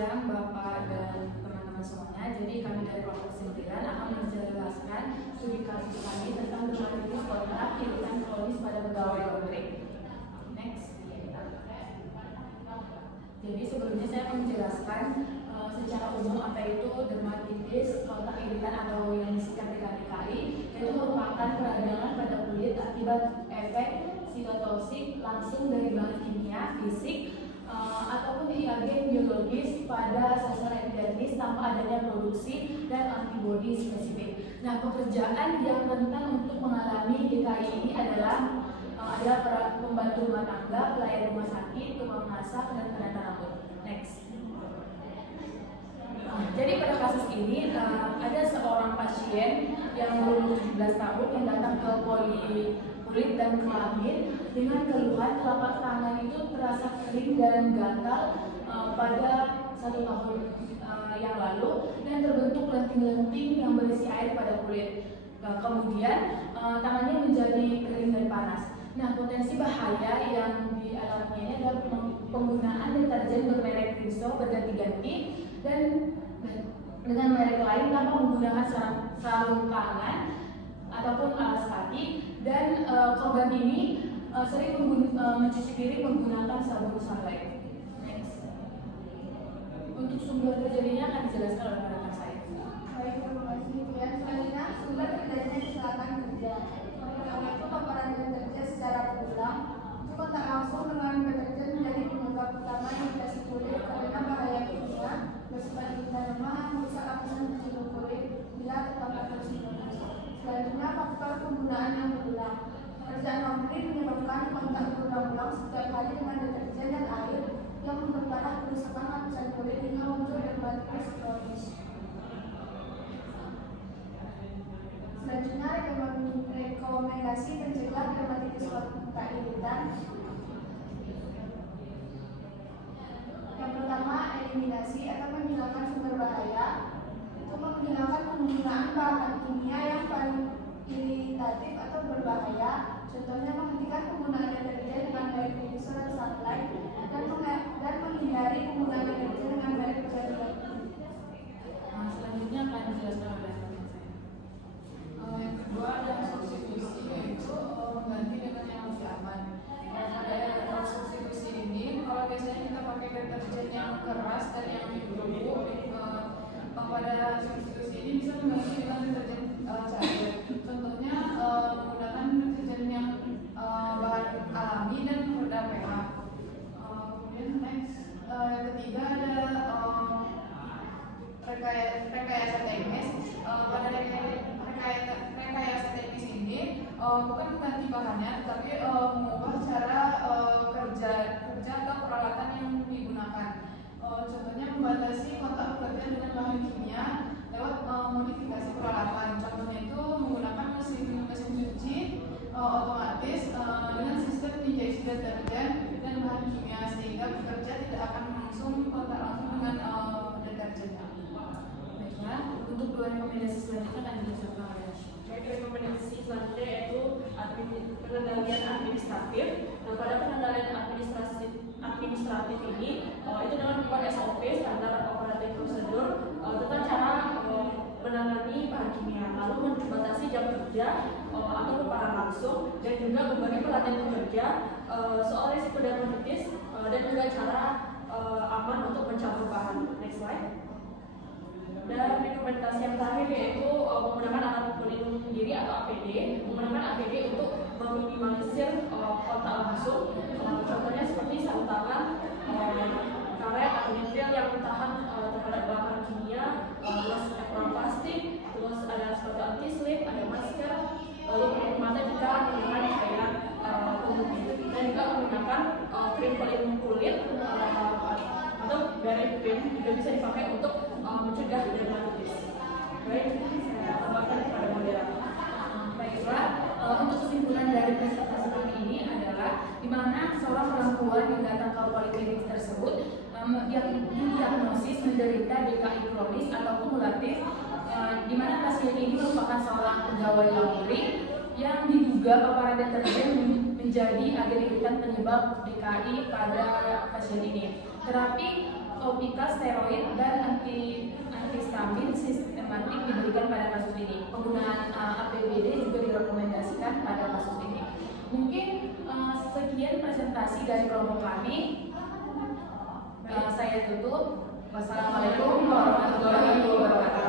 siang Bapak dan teman-teman semuanya. Jadi kami dari kelompok 9 akan menjelaskan studi kasus kami tentang dermatitis kontak iritan kronis pada pegawai negeri. Next. Jadi sebelumnya saya akan menjelaskan secara umum apa itu dermatitis kontak iritan atau yang disingkat DKI, yaitu merupakan peradangan pada kulit akibat efek sitotoksik langsung dari bahan kimia, fisik, ataupun reagen biologis pada sasaran epidermis tanpa adanya produksi dan antibodi spesifik. Nah, pekerjaan yang rentan untuk mengalami DKI ini adalah pembantu rumah tangga, pelayan rumah sakit, tukang masak, dan penata rambut. Next. Jadi pada kasus ini ada seorang pasien yang berumur 17 tahun yang datang ke kulit dan kelamin dengan keluhan telapak tangan itu terasa kering dan gatal pada 1 tahun yang lalu dan terbentuk lenting-lenting yang berisi air pada kulit. Kemudian tangannya menjadi kering dan panas. Nah, potensi bahaya yang dialaminya ini adalah penggunaan deterjen bermerek Rinso berganti-ganti dan dengan merek lain tanpa menggunakan sarung tangan ataupun alas kaki, dan korban ini sering mencuci piring menggunakan sabun sunlight. Next. Untuk sumber terjadinya akan dijelaskan oleh rekan saya. Baik, terima kasih. Kemudian selanjutnya sumber terjadinya kecelakaan kerja. Pertama itu paparan deterjen secara berulang. Itu kontak langsung dengan deterjen menjadi penyebab utama iritasi kulit karena bahaya kimia bersifat iritan lemah merusak lapisan kecil kulit bila terpapar tersebut. Selanjutnya faktor penggunaan yang berulang. Pekerjaan laundry menyebabkan kontak berulang-ulang setiap hari dengan deterjen dan air yang memperparah kerusakan lapisan kulit hingga muncul dermatitis kronis. Selanjutnya rekomendasi mencegah dermatitis kontak iritan. Yang pertama, eliminasi atau menghilangkan sumber bahaya. Itu menghilangkan penggunaan bahan kimia yang paling iritatif atau berbahaya. Contohnya menghentikan penggunaan deterjen dengan baik Rinso dan sunlight dan menghindari penggunaan deterjen dengan baik berganti-ganti. Selanjutnya akan dijelaskan oleh rekan saya. Yang kedua adalah substitusi, yaitu mengganti dengan yang lebih aman. Pada substitusi ini, kalau biasanya kita pakai deterjen yang keras dan yang berubah, pada substitusi ini bisa mengganti dengan deterjen cair. Contohnya menggunakan deterjen yang bahan alami dan rendah pH. Kemudian next, yang ketiga ada rekayasa teknis. Pada rekayasa teknis ini bukan mengganti bahannya, tetapi mengubah cara kerja atau peralatan yang digunakan. Contohnya membatasi kontak bekerja dengan bahan kimia lewat modifikasi peralatan. Contohnya itu menggunakan mesin cuci otomatis dengan sistem injeksi deterjen dan bahan kimia sehingga pekerja tidak akan kontak langsung dengan deterjennya. Baiklah, untuk dua rekomendasi selanjutnya akan dijelaskan oleh Hashim. Baik, rekomendasi selanjutnya yaitu pengendalian administratif. Nah, pada pengendalian administratif ini itu dengan membuat SOP standar operatif prosedur tentang cara menangani bahan kimia, lalu membatasi jam kerja atau paparan langsung, dan juga memberi pelatihan pekerja soal risiko dermatitis dan juga cara aman untuk mencampur bahan. Next slide. Dan rekomendasi yang terakhir yaitu menggunakan alat pelindung diri atau APD. Menggunakan APD untuk meminimalisir kontak langsung. Contohnya seperti sarung tangan, karet atau nitril yang tahan terhadap bahan kimia, terus apron plastik, terus ada sepatu anti slip, ada masker, lalu pelindung mata jika menggunakan cahaya pemutih, dan juga menggunakan krim pelindung kulit atau dari krim juga bisa dipakai untuk mencegah dermatitis. Baik, saya tambahkan kepada moderator. Baiklah, untuk kesimpulan dari presentasi ini adalah di mana seorang perempuan yang datang ke poliklinik tersebut yang didiagnosis menderita DKI kronis atau kumulatif, di mana pasien ini merupakan seorang pegawai laundry yang diduga paparan deterjen menjadi agen iritan penyebab DKI pada pasien ini. Terapi topikal, steroid, dan antihistamin sistematik diberikan pada kasus ini. Penggunaan APBD juga direkomendasikan pada kasus ini. Mungkin sekian presentasi dari kelompok kami. Saya tutup. Wassalamualaikum warahmatullahi wabarakatuh.